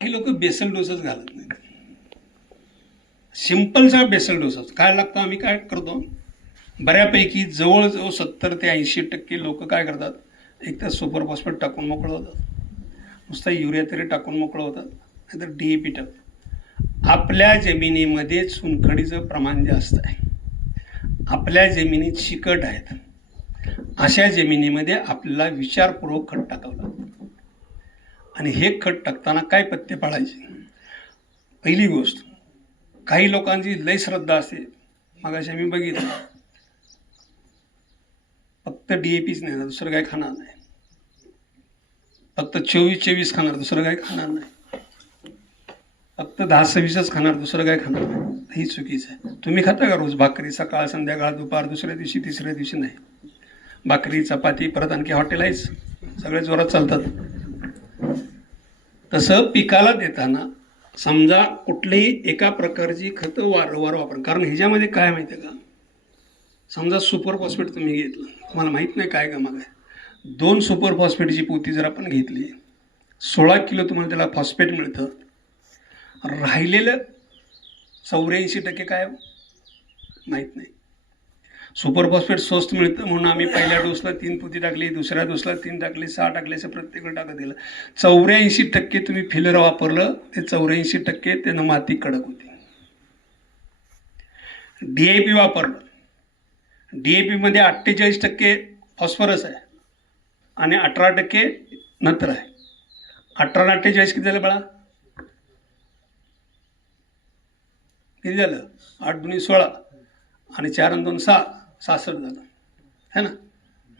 काही लोक बेसल डोसच घालत नाहीत. सिम्पलचा बेसल डोसच. काय लागतं आम्ही काय करतो? बऱ्यापैकी जवळजवळ सत्तर ते ऐंशी टक्के लोक काय करतात? एक तर सुपर फॉस्फेट टाकून मोकळं होतात. नुसतं युरिया तरी टाकून मोकळं होतात. नाहीतर डी ए पी टाकतात आपल्या जमिनीमध्ये चुनखडीचं प्रमाण जास्त आहे. आपल्या जमिनीत चिकट आहेत. अशा जमिनीमध्ये आपल्याला विचारपूर्वक खत टाकावं लागतं. आणि हे खत टाकताना काय पत्ते पाळायचे? पहिली गोष्ट काही लोकांची लय श्रद्धा असते. मागाशी आम्ही बघितलं. फक्त डी ए पीच नाही दुसरं काय खाणार नाही. फक्त चोवीस चोवीस खाणार दुसरं काय खाणार नाही. फक्त दहा सव्वीसच खाणार दुसरं काय खाणार नाही. ही चुकीचं आहे. तुम्ही खाता का रोज भाकरी सकाळ संध्याकाळ दुपार दुसऱ्या दिवशी तिसऱ्या दिवशी? नाही. भाकरी चपाती परत आणखी हॉटेल आहेच सगळे जोरात चालतात. तसं पिकाला देताना समजा कुठलीही एका प्रकारची खतं वारंवार वापर. कारण ह्याच्यामध्ये काय माहिती आहे का? समजा सुपर फॉस्फेट तुम्ही घेतलं. तुम्हाला माहीत नाही काय गमक आहे. दोन सुपर फॉस्फेटची पोती जर आपण घेतली सोळा किलो तुम्हाला त्याला फॉस्फेट मिळतं. राहिलेलं चौऱ्याऐंशी टक्के काय? माहीत नाही. सुपर फॉस्फेट स्वस्त मिळतं म्हणून आम्ही पहिल्या डोसला तीन पोती टाकली दुसऱ्या डोसला तीन टाकली सहा टाकले असं प्रत्येक टाकत दिलं. चौऱ्याऐंशी टक्के तुम्ही फिलर वापरलं ते चौऱ्याऐंशी टक्के त्यानं माती कडक होती. डी ए पी वापरलं. डी ए पीमध्ये अठ्ठेचाळीस टक्के फॉस्फरस आहे आणि अठरा टक्के नत्र आहे. अठरा अठ्ठेचाळीस किती झालं बाळा? किती झालं? आठ दोन्ही सोळा आणि चार दोन सहा. सहासष्ट झालं. है ना?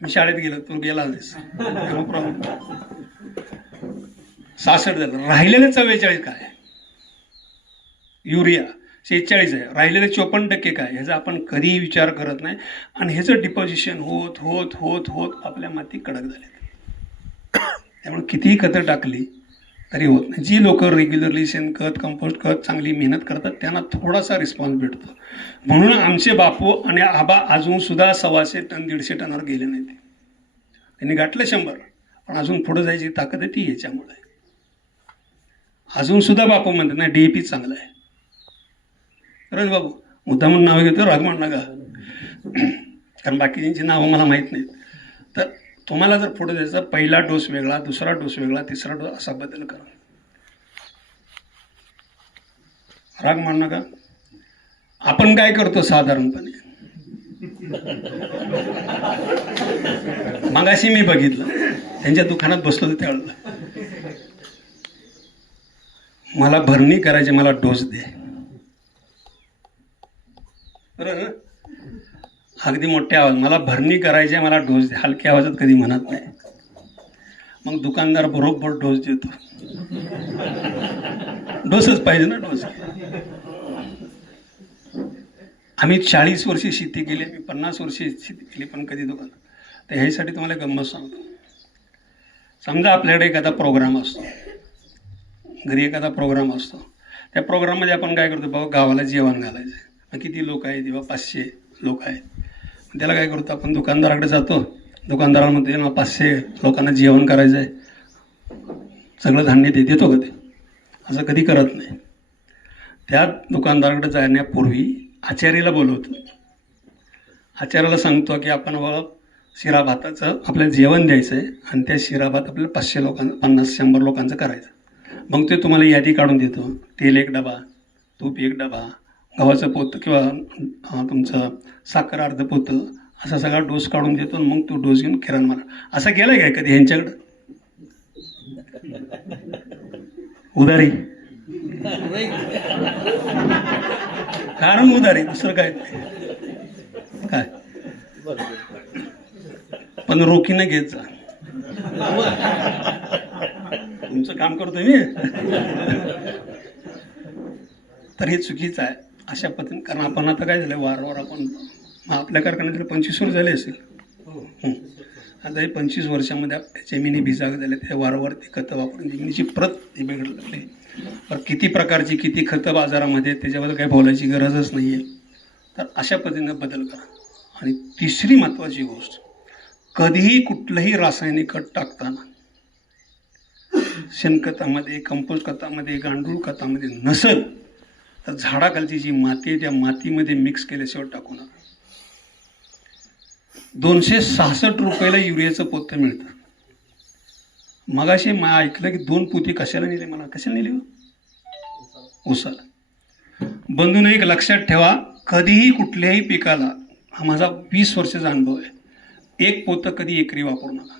मी शाळेत गेलो तू गेला नो प्रॉब्लेम सहासष्ट झालं. राहिलेलं चव्वेचाळीस काय? युरिया. शेहेचाळीस आहे. राहिलेले चोपन्न टक्के काय? ह्याचा आपण कधीही विचार करत नाही. आणि ह्याचं डिपॉझिशन होत होत होत होत आपल्या माती कडक झाले त्यामुळे कितीही खतं टाकली तरी होत नाही. जी लोक रेग्युलरली शेणखत कंपोस्ट खत चांगली मेहनत करतात त्यांना थोडासा रिस्पॉन्स भेटतो. म्हणून आमचे बापू आणि आबा अजूनसुद्धा सव्वाशे टन दीडशे टनावर गेले नाहीत. त्यांनी गाठलं शंभर पण अजून पुढं जायची ताकद आहे ती याच्यामुळे आहे. बापू म्हणतात नाही डी पी चांगलं आहे. खरंच बाबू मुद्दा म्हणून नाव घेतो राग म्हणू नका. कारण बाकीची नावं मला माहीत नाहीत. तर तुम्हाला जर फोटो द्यायचा पहिला डोस वेगळा दुसरा डोस वेगळा तिसरा डोस असा बदल करा. राग मान नका. आपण काय करतो साधारणपणे? मगाशी मी बघितलं. त्यांच्या दुकानात बसलो त्यावेळेला. मला भरणी करायची मला डोस दे. बरोबर ना? अगदी मोठ्या आवाज मला भरणी करायची आहे मला डोस द्या. हलक्या आवाजात कधी म्हणत नाही. मग दुकानदार बरोबर डोस देतो. डोसच पाहिजे ना डोस. आम्ही चाळीस वर्षे शेती केली मी पन्नास वर्षे शेती केली पण कधी दुकान तर ह्यासाठी तुम्हाला गंमत सांगतो. समजा आपल्याकडे एखादा प्रोग्राम असतो. घरी एखादा प्रोग्राम असतो. त्या प्रोग्राममध्ये आपण काय करतो बाबा गावाला जेवण घालायचं मग किती लोक आहेत? बाबा पाचशे लोक आहेत. त्याला काय करतो आपण दुकानदाराकडे जातो. दुकानदारामध्ये म्हणतो ना पाचशे लोकांना जेवण करायचं आहे सगळं धान्य ते देतो का ते असं कधी करत नाही. त्या दुकानदाराकडे जाण्यापूर्वी आचार्याला बोलवतो. आचार्याला सांगतो की आपण बाबा शिरा भाताचं आपल्याला जेवण द्यायचं आहे आणि त्या शिरा भात आपल्याला पाचशे लोकांचं पन्नास शंभर लोकांचं करायचं. मग ते तुम्हाला यादी काढून देतो. तेल एक डबा तूप एक डबा गव्हाचं पोतं किंवा तुमचं साखर अर्ध पोतं असा सगळा डोस काढून देतो आणि मग तो डोस घेऊन किराण मारा. असं केलं काय कधी ह्यांच्याकडं? उदारी. कारण उदारी दुसरं काय? काय? पण रोखीनं घेत जा. तुमचं काम करतोय मी? तर हे चुकीचं आहे. अशा पद्धतीने कारण आपण आता काय झालं वारंवार आपण आपल्या कारखान्यात पंचवीस वर्ष झाले असेल. हं. आता हे पंचवीस वर्षामध्ये आपल्या जमिनी भिजाग झाल्या त्या वारंवार ती खतं वापरून जमिनीची प्रत ही बिघडू लागली तर किती प्रकारची किती खतं बाजारामध्ये त्याच्याबद्दल काही बोलायची गरजच नाही आहे तर अशा पद्धतीनं बदल करा. आणि तिसरी महत्त्वाची गोष्ट कधीही कुठलंही रासायनिक खत टाकताना शेणखतामध्ये कंपोस्ट खतामध्ये गांडूळ खतामध्ये नसेल तर झाडाखालची जी माती आहे त्या मातीमध्ये मिक्स केल्याशिवाय टाकू नका. दोनशे सहासष्ट रुपयाला युरियाचं पोतं मिळतं. मगाशी मा ऐकलं की दोन पोती कशाला नेले मला? कशाला नेले हो? उसाला बंधून एक लक्षात ठेवा कधीही कुठल्याही पिकाला हा माझा वीस वर्षाचा अनुभव आहे एक पोतं कधी एकरी वापरू नका.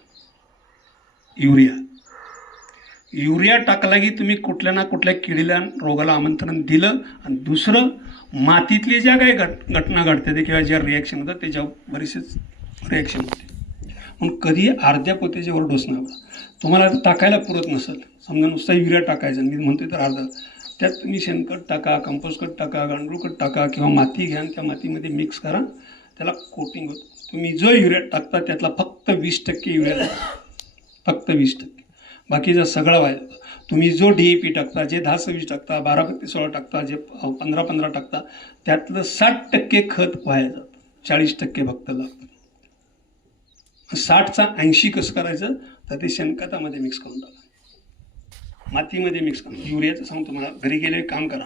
युरिया. युरिया टाकला की तुम्ही कुठल्या ना कुठल्या किडीला रोगाला आमंत्रण दिलं. आणि दुसरं मातीतली ज्या काही घट घटना घडतात किंवा ज्या रिॲक्शन होतात त्याच्यावर बरेचसेच रिॲक्शन होते. म्हणून कधी अर्ध्या पोतेच्यावर डोस नव्हता तुम्हाला आता टाकायला पुरत नसेल. समजा नुसता युरिया टाकायचा मी म्हणतोय तर अर्धा. त्यात तुम्ही शेणखत टाका कंपोस्ट खत टाका गांडूळ खत टाका किंवा माती घ्या आणि त्या मातीमध्ये मिक्स करा. त्याला कोटिंग होतं. तुम्ही जो युरिया टाकता त्यातला फक्त वीस टक्के युरिया टाका. फक्त वीस टक्के. बाकीचा सगळा वाया तुम्ही जो डी ए पी टाकता जे दहा सव्वीस टाकता बारा बत्तीस सोळा टाकता जे पंधरा पंधरा टाकता त्यातलं साठ टक्के खत वाया जातं. चाळीस टक्के फक्त लागतं साठचा ऐंशी कसं करायचं? तर ते शेणखतामध्ये मिक्स करून टाका. मातीमध्ये मिक्स करा. युरियाचं सांगतो मला घरी गेले काम करा.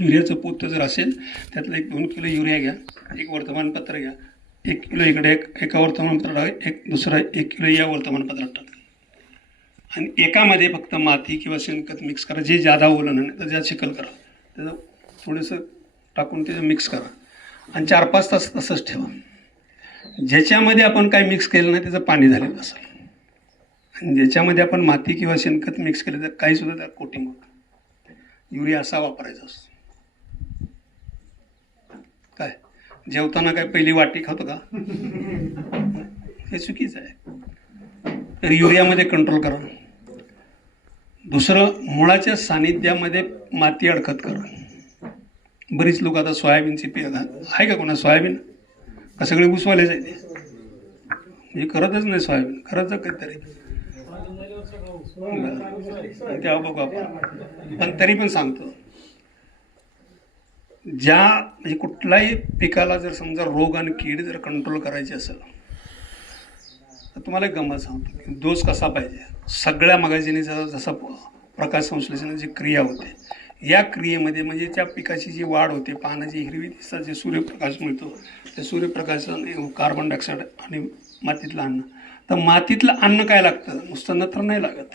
युरियाचं पोत जर असेल त्यातलं एक दोन किलो युरिया घ्या एक वर्तमानपत्र घ्या. एक किलो इकडे एक एका वर्तमानपत्र टाका एक दुसरं एक किलो या वर्तमानपत्रात टाका. आणि एकामध्ये फक्त माती किंवा शेणखत मिक्स करा जे जादा ओलं नाही तर ज्या चिखल करा. त्याचं थोडंसं टाकून त्याचं मिक्स करा. आणि चार पाच तास तसंच ठेवा. ज्याच्यामध्ये आपण काय मिक्स केलं नाही त्याचं पाणी झालेलं असेल. आणि ज्याच्यामध्ये आपण माती किंवा शेणखत मिक्स केलं तर काही सुद्धा त्यात कोटिंग होतं युरिया असा वापरायचा असतो. काय? जेवताना काय पहिली वाटी खातो का? हे चुकीचं आहे. तर युरियामध्ये कंट्रोल करा. दुसरं मुळाच्या सानिध्यामध्ये माती अडकत करा बरीच लोक आता सोयाबीनची पी आहे का कोणा सोयाबीन? का सगळे उसवाले जायचे हे म्हणजे करतच नाही सोयाबीन करत काहीतरी बरं. तेव्हा बघू आपण. पण तरी पण सांगतो. ज्या म्हणजे कुठल्याही पिकाला जर समजा रोग आणि कीड जर कंट्रोल करायची असेल तर तुम्हाला एक गंमत सांगतो की दोष कसा पाहिजे? सगळ्या मगाजिनीचा जसा प्रकाश संश्लेषणाची क्रिया होते या क्रियेमध्ये म्हणजे त्या पिकाची जी वाढ होते पानाची हिरवी दिसतात जे सूर्यप्रकाश मिळतो त्या सूर्यप्रकाशाने कार्बन डायऑक्साईड आणि मातीतलं अन्न. तर मातीतलं अन्न काय लागतं? नुसतं नत्र नाही लागत.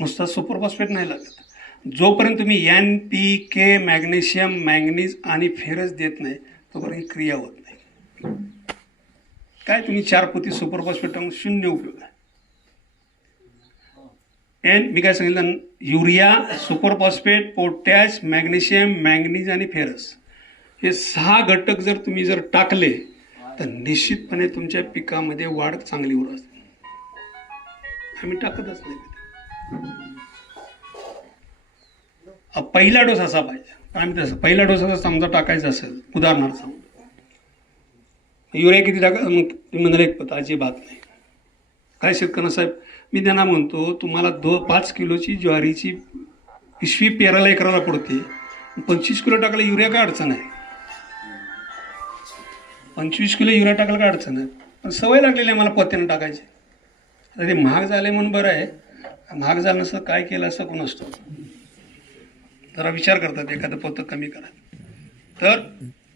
नुसतं सुपरफॉस्फेट नाही लागत. जोपर्यंत तुम्ही N P K magnesium manganese आणि फेरस देत नाही तोपर्यंत ही क्रिया होत नाही. काय तुम्ही चार पोती सुपरफॉस्फेट टाकून शून्य उपयोग आहे? एन मी काय सांगितलं urea superphosphate potash magnesium manganese आणि फेरस. हे सहा घटक जर तुम्ही जर टाकले तर निश्चितपणे तुमच्या पिकामध्ये वाढ चांगली होत असते आम्ही टाकतच नाही पहिला डोस असा पाहिजे. आम्ही तसं पहिला डोस असा समजा टाकायचा असेल उदाहरणार्थ युरिया किती टाका मग तुम्ही म्हणाले एक पत अजिबात नाही. काय शेतकऱ्यांना साहेब? मी त्यांना म्हणतो तुम्हाला दो पाच किलोची ज्वारीची पिशवी पेरायला एकराला पडते. पंचवीस किलो टाकायला युरिया काय अडचण आहे? पंचवीस किलो युरिया टाकायला काय अडचण आहे? पण सवय लागलेली आहे मला पत्त्यानं टाकायची. आता ते महाग झाले म्हणून बरं आहे. महाग झालं नसतं काय केलं असं कोण असतो? जरा विचार करतात एखादं पोतं कमी करा. तर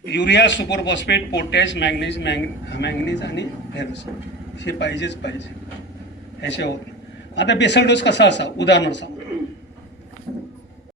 युरिया सुपर फॉस्फेट पोटॅश मॅग्नेज मॅग मॅंगनीज आणि फेरस हे पाहिजेच पाहिजे. ह्याच्यावर. होत आता बेसल डोस कसा असा उदाहरणार्थ सांगा